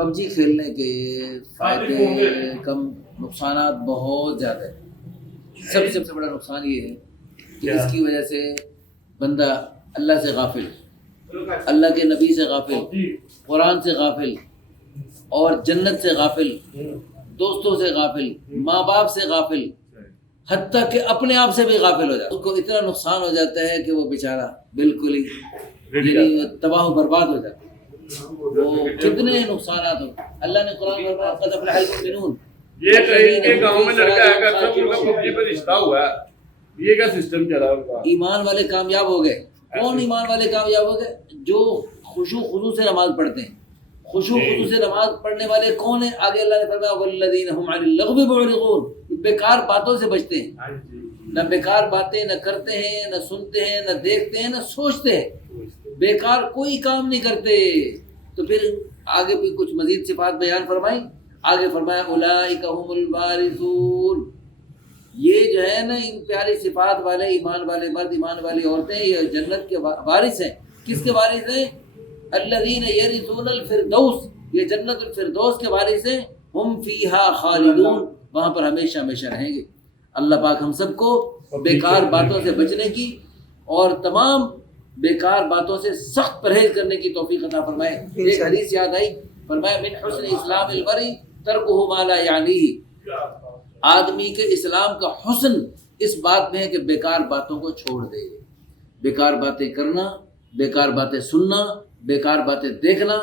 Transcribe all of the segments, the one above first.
Pub جی کھیلنے کے فائدے کم، نقصانات بہت زیادہ ہیں۔ سب سے بڑا نقصان یہ ہے کہ اس کی وجہ سے بندہ اللہ سے غافل، اللہ کے نبی سے غافل، قرآن سے غافل، اور جنت سے غافل، دوستوں سے غافل، ماں باپ سے غافل، حتیٰ کہ اپنے آپ سے بھی غافل ہو جاتا ہے۔ اس کو اتنا نقصان ہو جاتا ہے کہ وہ بیچارہ بالکل ہی یعنی تباہ و برباد ہو جاتا ہے۔ وہ کتنے نقصانات ہو، اللہ نے قرآن میں فرمایا قد افلح المؤمنون۔ یہ کہیں کے گاؤں میں لڑکا ہے کہ سب ان کا پب جی پر رشتہ ہوا ہے، یہ کیا سسٹم چلا ہوا؟ ایمان والے کامیاب ہو گئے۔ کون ایمان والے کامیاب ہو گئے؟ جو خشوع خضوع سے نماز پڑھتے ہیں۔ خشوع خضوع سے نماز پڑھنے والے کون ہیں؟ آگے اللہ نے فرمایا والذین هم عن اللغو معرضون، بیکار باتوں سے بچتے ہیں، نہ بیکار باتیں نہ کرتے ہیں، نہ سنتے ہیں، نہ دیکھتے ہیں، نہ سوچتے ہیں، بیکار کوئی کام نہیں کرتے۔ تو پھر آگے بھی کچھ مزید صفات بیان فرمائی۔ آگے فرمایا اولئک هم الوارثون، یہ جو ہے نا ان پیاری صفات والے ایمان والے مرد، ایمان والی عورتیں، یہ جنت کے وارث ہیں۔ کس کے وارث ہیں؟ الذین یرثون الفردوس، یہ جنت الفردوس کے وارث ہیں۔ ہم فیہا خالدون، وہاں پر ہمیشہ ہمیشہ رہیں گے۔ اللہ پاک ہم سب کو بیکار باتوں سے بچنے کی اور تمام بیکار باتوں سے سخت پرہیز کرنے کی توفیق عطا فرمائے۔ ایک حدیث یاد آئی، فرمایا من حسن اسلام المرء ترکہ ما لا یعنیہ، آدمی کے اسلام کا حسن اس بات میں ہے کہ بیکار باتوں کو چھوڑ دے۔ بیکار باتیں کرنا، بیکار باتیں سننا، بیکار باتیں دیکھنا،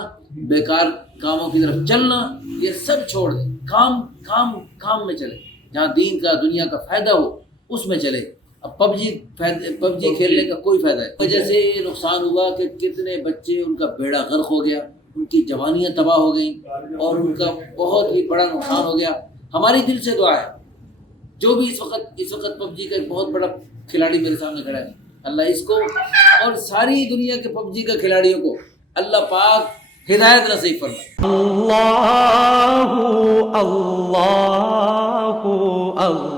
بیکار کاموں کی طرف چلنا، یہ سب چھوڑ دے۔ کام میں چلے، جہاں دین کا دنیا کا فائدہ ہو اس میں چلے۔ اب پب جی کھیلنے کا کوئی فائدہ ہے؟ وجہ سے یہ نقصان ہوا کہ کتنے بچے ان کا بیڑا غرق ہو گیا، ان کی جوانیاں تباہ ہو گئیں اور ان کا بہت ہی بڑا نقصان ہو گیا۔ ہماری دل سے دعا ہے، جو بھی اس وقت پب جی کا ایک بہت بڑا کھلاڑی میرے سامنے کھڑا ہے، اللہ اس کو اور ساری دنیا کے پب جی کے کھلاڑیوں کو اللہ پاک ہدایت نصیب فرمائے۔ اللہ اللہ اللہ